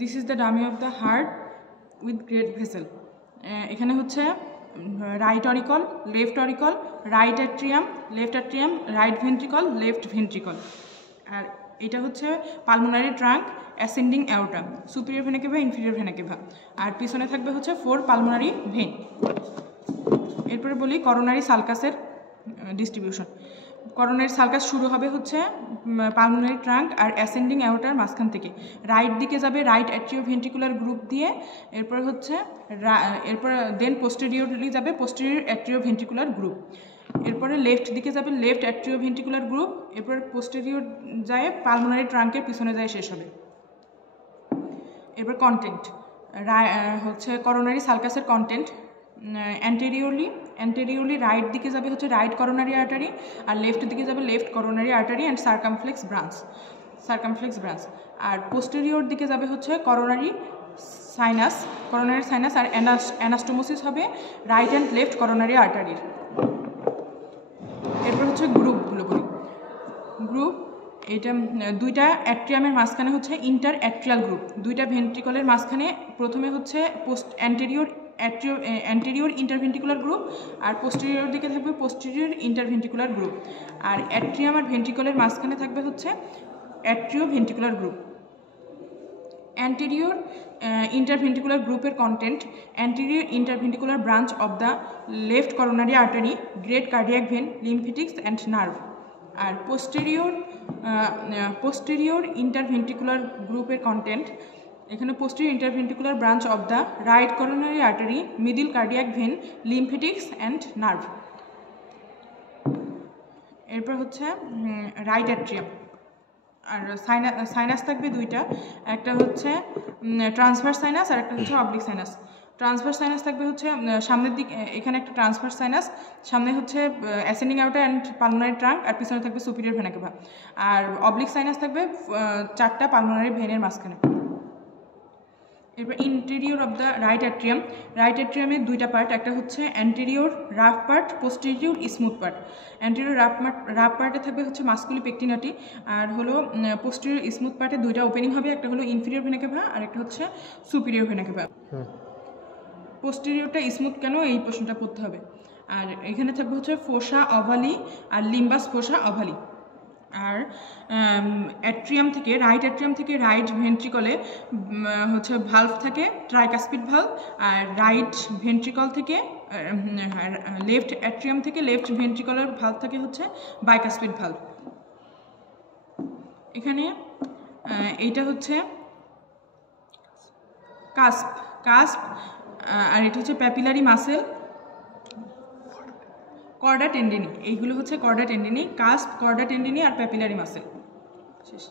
This is the dummy of the heart with great vessel. এখানে হচ্ছে right auricle, left auricle, right atrium, left atrium, right ventricle, left ventricle. আর এটা হচ্ছে pulmonary trunk, ascending aorta, superior vena cava, inferior vena cava. আর পিছনে থাকবে হচ্ছে 4 pulmonary vein. এরপরে বলি করোনারি সালকাসের ডিস্ট্রিবিউশন। করোনারি সালকাস শুরু হবে হচ্ছে পালমোনারি ট্রাঙ্ক আর অ্যাসেন্ডিং অ্যাওর্টার মাঝখান থেকে। রাইট দিকে যাবে রাইট অ্যাট্রিওভেন্ট্রিকুলার গ্রুপ দিয়ে, এরপর হচ্ছে দেন পোস্টেরিয়রলি যাবে পোস্টেরিয়র অ্যাট্রিওভেন্ট্রিকুলার গ্রুপ। এরপরে লেফট দিকে যাবে লেফট অ্যাট্রিওভেন্ট্রিকুলার গ্রুপ, এরপর পোস্টেরিয়র যায় পালমোনারি ট্রাঙ্কের পিছনে যায় শেষ হবে। এরপর কন্টেন্ট হচ্ছে করোনারি সালকাসের কন্টেন্ট। অ্যান্টেরিয়রলি রাইট দিকে যাবে হচ্ছে রাইট করোনারি আর্টারি, আর লেফট দিকে যাবে left coronary artery and circumflex branch. আর পোস্টেরিয়র দিকে যাবে হচ্ছে করোনারি সাইনাস আর অ্যানাস্টোমোসিস হবে রাইট অ্যান্ড লেফট করোনারি আর্টারির। এরপর হচ্ছে গ্রুপগুলো বলি। গ্রুপ এটা দুইটা অ্যাট্রিয়ামের মাঝখানে হচ্ছে ইন্টার অ্যাট্রিয়াল গ্রুপ। দুইটা ভেন্ট্রিকলের মাঝখানে প্রথমে হচ্ছে অ্যান্টেরিয়র ইন্টারভেন্ট্রিকুলার গ্রুপ, আর পোস্টেরিয়র দিকে থাকবে পোস্টেরিয়র ইন্টারভেন্ট্রিকুলার গ্রুপ। আর অ্যাট্রিয়াম আর ভেন্ট্রিকলের মাঝখানে থাকবে হচ্ছে অ্যাট্রিওভেন্ট্রিকুলার গ্রুপ। অ্যান্টেরিয়র ইন্টারভেন্ট্রিকুলার গ্রুপের content: anterior interventricular branch of the left coronary artery, great cardiac vein, lymphatics and nerve. আর পোস্টেরিয়র ইন্টারভেন্ট্রিকুলার গ্রুপের কন্টেন্ট: এখানে posterior interventricular branch of the right coronary artery, middle cardiac vein, lymphatics and nerve. এরপর হচ্ছে right atrium. আর sinus থাকবে দুইটা, একটা হচ্ছে transverse sinus আর একটা হচ্ছে অবলিক সাইনাস। ট্রান্সভার্স সাইনাস থাকবে হচ্ছে সামনের দিকে, এখানে একটা ট্রান্সভার্স সাইনাস, সামনে হচ্ছে অ্যাসেন্ডিং আউটার অ্যান্ড পালমোনারি ট্রাঙ্ক, আর পিছনে থাকবে সুপিরিয়র ভেনা কেভা। আর অবলিক সাইনাস থাকবে 4টা পালমোনারি ভেনের মাঝখানে। এরপর interior of the right atrium. রাইট অ্যাট্রিয়ামের দুইটা পার্ট, একটা হচ্ছে anterior rough part, posterior smooth part. Anterior rough পার্টে থাকবে হচ্ছে মাসকুলি পেকটিনাটি, আর হলো পোস্টেরিয়র স্মুথ পার্টে দুইটা ওপেনিং হবে, একটা হলো ইনফিরিয়র ভেনা কেভা আর একটা হচ্ছে সুপিরিয়র ভেনা কেভা। পোস্টেরিয়রটা স্মুথ কেন, এই প্রশ্নটা পড়তে হবে। আর এখানে থাকবে হচ্ছে ফোসা অভালি আর লিম্বাস ফোসা অভালি। আর অ্যাট্রিয়াম থেকে রাইট ভেন্ট্রিকলে হচ্ছে ভালভ থাকে, ট্রাইকাসপিড ভালভ। আর রাইট ভেন্ট্রিকল থেকে লেফট অ্যাট্রিয়াম থেকে লেফট ভেন্ট্রিকলের ভালভ থাকে হচ্ছে বাইকাসপিড ভালভ। এখানে এইটা হচ্ছে কাস্প, আর এটা হচ্ছে প্যাপিলারি মাসেল, কর্ডা টেন্ডিনি। এইগুলো হচ্ছে কর্ডা টেন্ডিনি, কাস্প, কর্ডা টেন্ডিনি আর প্যাপিলারি মাসেল। শেষ।